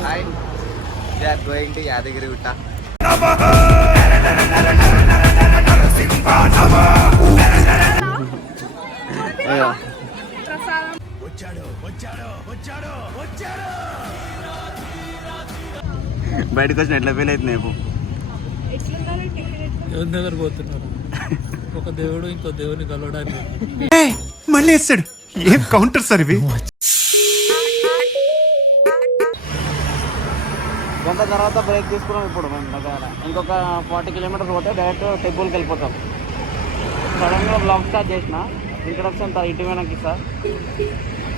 Hi, we are going to Yadagiri Gutta. బయటకు వచ్చిన ఎట్లా ఫీల్ అవుతుంది రేపు? దేవుని దగ్గర పోతున్నారు. ఒక దేవుడు ఇంకో దేవుని కలవడానికి. మళ్ళీ వేస్తాడు. ఏం కౌంటర్ సార్ ఇవి? గంట తర్వాత బ్రేక్ తీసుకున్నాం. ఇప్పుడు మేము దగ్గర ఇంకొక 40 కిలోమీటర్స్ పోతే డైరెక్ట్ టెంపుల్కి వెళ్ళిపోతాం. సడన్గా బ్లాగ్ స్టార్ట్ చేసిన ఇంట్రడక్షన్ ఇటు వెనక్కి సార్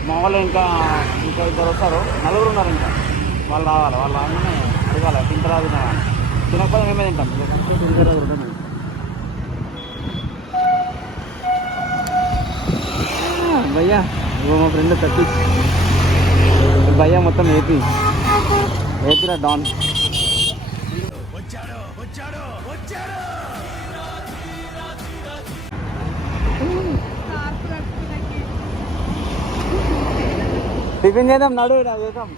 మా వాళ్ళు ఇంకా ఇద్దరు వస్తారు, నలుగురు ఉన్నారు. ఇంకా వాళ్ళు రావాలి. వాళ్ళు రాగానే అడగాలి తింటారా తినాలి. తినకపోతే మేమే తింటాం. భయ్యా మా ఫ్రెండ్ సతీష్ భయ్యా మొత్తం ఏపీలో డాన్. టిఫిన్ చేద్దాం, నడు చేద్దాం.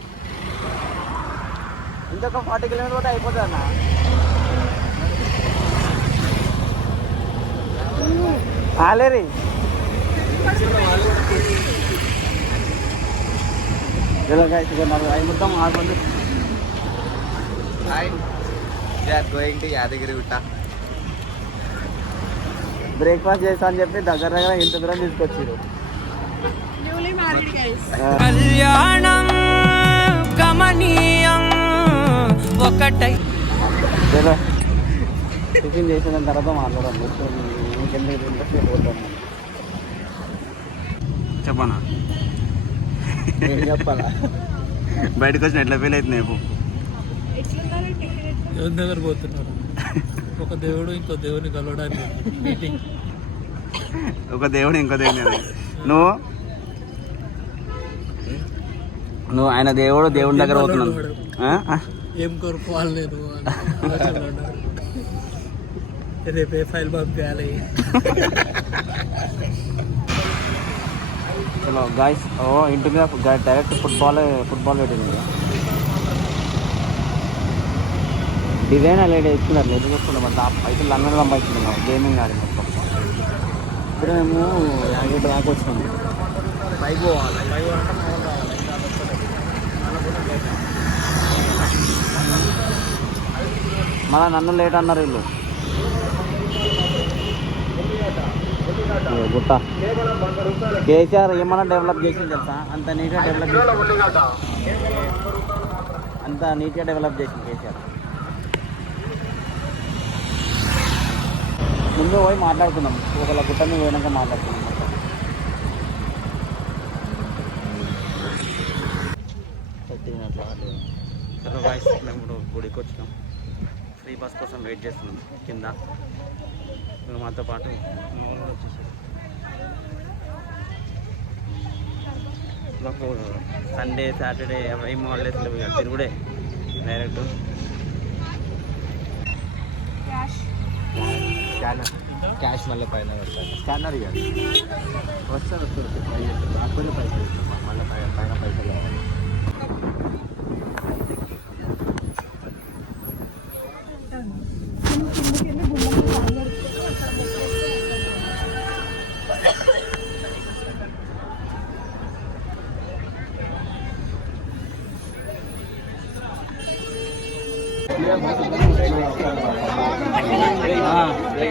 ఇంకొక 40 కిలోమీటర్ కూడా అయిపోతుంది అన్న. ఆలేరి మొత్తం 6 మంది. Hi, we are going to Yadagiri Gutta. Breakfast చేస్తా అని చెప్పి దగ్గర ఇంత దూరం తీసుకొచ్చారు. కళ్యాణం గమనీయం ఒకటై. టిఫిన్ చేసిన తర్వాత మాట్లాడాలి. ఇంకెందుకు ఇంట్రెస్ట్ పోతాను చెప్పనా? చెప్పాలా? బయటకు వచ్చిన ఎట్లా ఫీల్ అవుతుంది రేపు? దేవుని దగ్గర పోతున్నారు. ఒక దేవుడు ఇంకో దేవుని కలవడానికి మీటింగ్. ఒక దేవుడు ఇంకో దేవుని. నువ్వు ఆయన దేవుడి దగ్గర పోతున్నావు. ఏం కోరుకోవాలి నేను రేపే ఫైల్ పంపించాలి. చలో గాయస్, ఇంటి మీద డైరెక్ట్ ఫుట్బాల్ పెట్టింది. డిజైన్ అలాగే ఇస్తున్నారు. లేదు చూసుకుంటాం అంత పైసలు లందరూ సంపాదిస్తున్నాం గేమింగ్ ఆడి మొత్తం. ఇప్పుడు మేము యాగేట్ దాకా వచ్చినాము. పైకి పోవాలి. పైకి పోవాలంటే మళ్ళీ నన్ను లేట్ అన్నారు వీళ్ళు. గుట్ట కేసీఆర్ ఏమన్నా డెవలప్ చేసింది తెలుసా? అంత నీట్గా డెవలప్ చేసింది కేసీఆర్. ముందు పోయి మాట్లాడుకుందాం. ఒకళ్ళ గుట్ట మీద పోయినాక మాట్లాడుకుందాం. చలో వాయిస్ మేము ఇప్పుడు గుడికి వచ్చినాం. ఫ్రీ బస్ కోసం వెయిట్ చేస్తున్నాం కింద. మాతో పాటు వచ్చేసారు. మాకు సండే సాటర్డే ఏం హాలిడేస్ లేవు. తిరుగుడే డైరెక్ట్. క్యాష్ మళ్ళీ పైన స్కానర్ ఇవ్వాలి. వస్తారు అప్పుడు పైసలు మళ్ళీ పైన పైసలు కావాలి.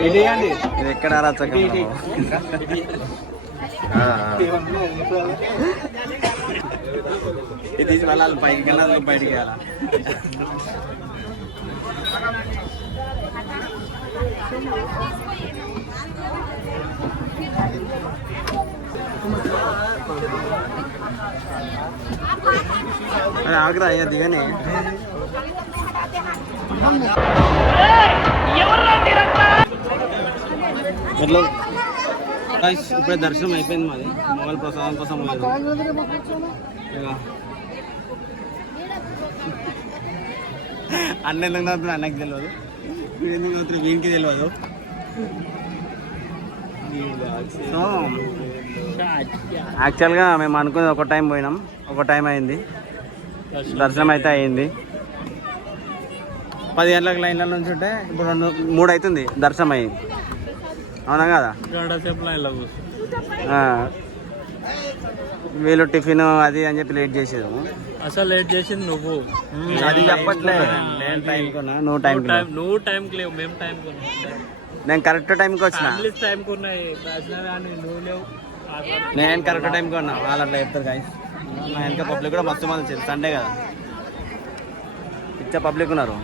ఇది ఎక్కడ రచ్చక ఇది వెళ్ళాలి. పైకి వెళ్ళాలి, బయటికి వెళ్ళాలి. ఆగ్రా అయ్యా దిగనే. ఇప్పుడే దర్శనం అయిపోయింది మాది. మొబైల్ ప్రసాదం కోసం అన్న ఎందుకు చదువుతున్నా అన్నకి తెలియదు, మీరు ఎందుకు చదువుతున్నా వీనికి తెలియదు. సో యాక్చువల్గా మేము అనుకుని ఒక టైం పోయినాం, ఒక టైం అయింది. దర్శనం అయితే అయ్యింది. 10 గంటలకు లైన్ల నుంచి ఉంటే ఇప్పుడు 3 అవుతుంది దర్శనం అయ్యింది. అవునా కదా? వీళ్ళు టిఫిన్ అది అని చెప్పి లేట్ చేసేది. అసలు లేట్ చేసింది నువ్వు. అది చెప్పట్లేదు. నేను టైం కొన్నా, నువ్వు టైంకి లేవు, మేము టైం కొన్నాం. నేను కరెక్ట్ టైంకి వచ్చిన. టైంకి ఉన్నాయి, నువ్వు లేవు. నేను కరెక్ట్ టైంకి ఉన్నా. వాళ్ళు అట్లా చెప్తారు గాయస్. నా వెనక పబ్లిక్ కూడా మస్తు మంది వచ్చారు. సండే కదా, పిచ్చ పబ్లిక్ ఉన్నారు.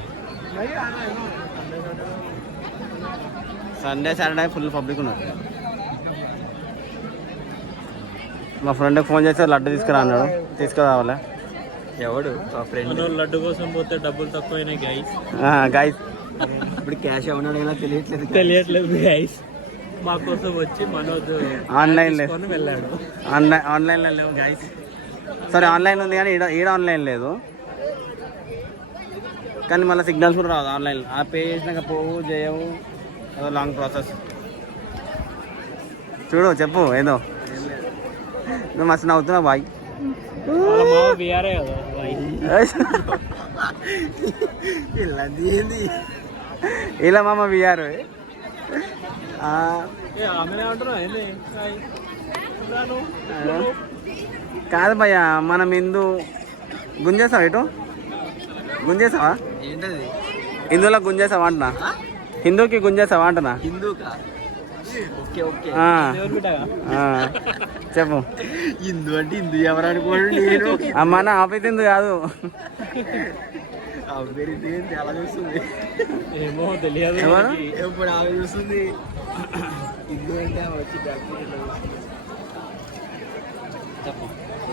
సండే సాటర్డే ఫుల్ పబ్లిక్ ఉన్నారు. మా ఫ్రెండ్కి ఫోన్ చేస్తే లడ్డు తీసుకురా అన్నాడు. తీసుకురావాలా? ఎవడు మా ఫ్రెండ్? లడ్డు కోసం పోతే డబ్బులు తక్కువైనాయి గైస్. గైస్ ఇప్పుడు క్యాష్ ఏమన్నాడు ఎలా తెలియట్లేదు గైస్. మా కోసం వచ్చి మనోజ్ ఆన్లైన్ వెళ్ళాడు. ఆన్లైన్లో లేవు గైస్. సరే ఆన్లైన్ ఉంది కానీ ఈడ ఆన్లైన్ లేదు. కానీ మళ్ళీ సిగ్నల్స్ కూడా రాదు ఆన్లైన్. ఆ పే చేసినాక పోవు చేయవు, ఏదో లాంగ్ ప్రాసెస్. చూడు చెప్పు ఏదో నువ్వు మస్తు నవ్వుతున్నావు బాయ్. ఇలా మామ విఆర్ కాదు భయ్యా, మనం హిందూ గుంజేసావా? ఇటు గుంజేసావా? ఏంటది? హిందువులకు గుంజేసావా అంటున్నా. హిందూకి గుంజేసావా అంటున్నా. హిందూకా? Okay okay. చెప్పు. హిందూ అంటే హిందూ ఎవరు అనుకోండి. నేను అమ్మా నా ఆఫీస్ హిందూ కాదు. చాలా చూస్తుంది. ఏమో తెలియదు. ఎప్పుడు ఆమె చూస్తుంది. హిందూ అంటే వచ్చి చెప్పు.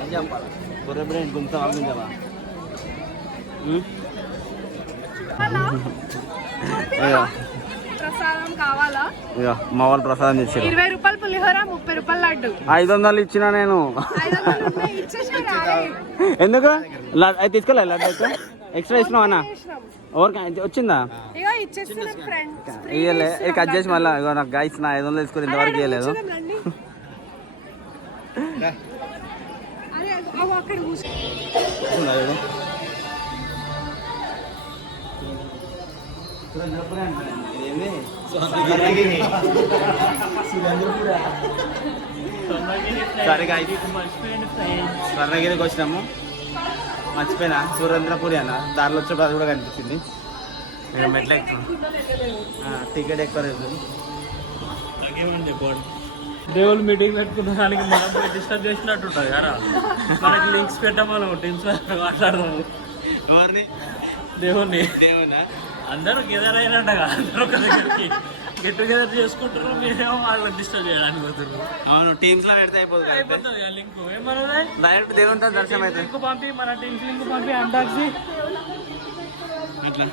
ఏం చెప్పాలి? బుర్ర గుంత గుంజవా? ప్రసాదం కావాలా? మా వాళ్ళు ప్రసాదం తెచ్చారు. 20 రూపాయలు పులిహోర, 30 రూపాయలు లడ్డు. 500 ఇచ్చినా నేను. 500 ఉన్నాయి, ఇచ్చేసినా. ఎందుకు అది తీసుకోలే? లడ్డు అయితే ఎక్స్ట్రా ఇచ్చినావు అన్న. ఎవరికి వచ్చిందా? ఇగో ఇచ్చేస్తున్నా ఫ్రెండ్స్. ఇయ్యలే, కట్ చేసి మళ్ళీ నాకు గాయస్ నా 500 తీసుకొని ఇంతవరకు ఇవ్వలేదు. అరే అవి అక్కడ కూర్చో. సరే గాయస్, స్వర్ణగిరికి వచ్చినాము. మర్చిపోయినా సురేంద్రపురి అన్న. దారిలో వచ్చేప్పుడు అది కూడా కనిపించింది. మేము మెట్ల ఎక్కుతాం. టికెట్ ఎక్కువ రేపు. దేవుళ్ళు మీటింగ్ పెట్టుకున్న దానికి మనం డిస్టర్బ్ చేసినట్టు ఉంటుంది కదా. మనకి లింక్స్ పెట్టాము, టీమ్స్ మాట్లాడదాము. ఎవరిని? దేవుణ్ణి. దేవునా? అందరూ గెదర్ అయినట్టు కదా, అందరూ ఒక దగ్గరికి గెట్ టుగెదర్ చేసుకుంటారు. మీరేమో వాళ్ళని డిస్టర్బ్ చేయడానికి పోతున్నారు. అవును, టీమ్స్ లో పెడితే అయిపోతుంది. లింక్ ఏమన్నది? డైరెక్ట్ దేవునితో దర్శనం అయితే లింక్ పంపి, మన టీమ్స్ లింక్ పంపి అంటాక్సి ఇట్లా.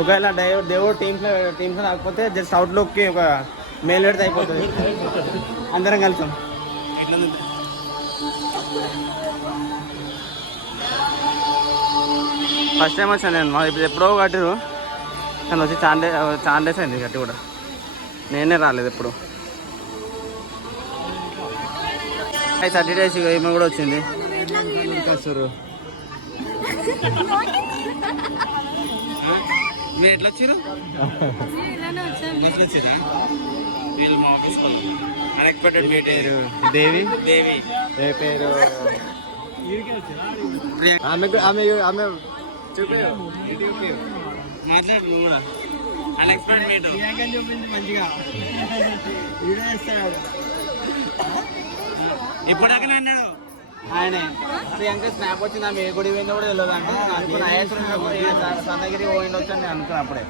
ఒకవేళ దేవుడు టీమ్స్ రాకపోతే జస్ట్ అవుట్లుక్కి ఒక మెయిల్ పెడితే అయిపోతుంది. అందరం కలుస్తాం. ఎట్లా ఫస్ట్ టైం వచ్చాను నేను. ఇప్పుడు ఎప్పుడో కట్టిరు కానీ వచ్చి చాలా డేస్ అయింది కట్టి కూడా. నేనే రాలేదు ఎప్పుడు. 30 డేస్ ఈమె కూడా వచ్చింది. మీరు ఎట్లా వచ్చారు? బస్సులో వచ్చిరా? వీళ్ళు మా ఆఫీస్ వాళ్ళు. అన్ఎక్స్పెక్టెడ్ మీట్ అయ్యారు. దేవి ఏ పేరు? ఆమె మాట్లాడు నువ్వు కూడా. అన్ఎక్స్పెక్టెడ్ మీట్ చూపించి మంచిగా వీడియో చేస్తాడు. ఇప్పటిదాకా అన్నాడు ఆయనే. ప్రియాంక స్నాప్ వచ్చింది. ఆమె ఏ గుడి పోయిందో కూడా తెలియదు అంటే అనుకున్నా. స్వర్ణగిరి పోయింది వచ్చి నేను అనుకున్నా అప్పుడే.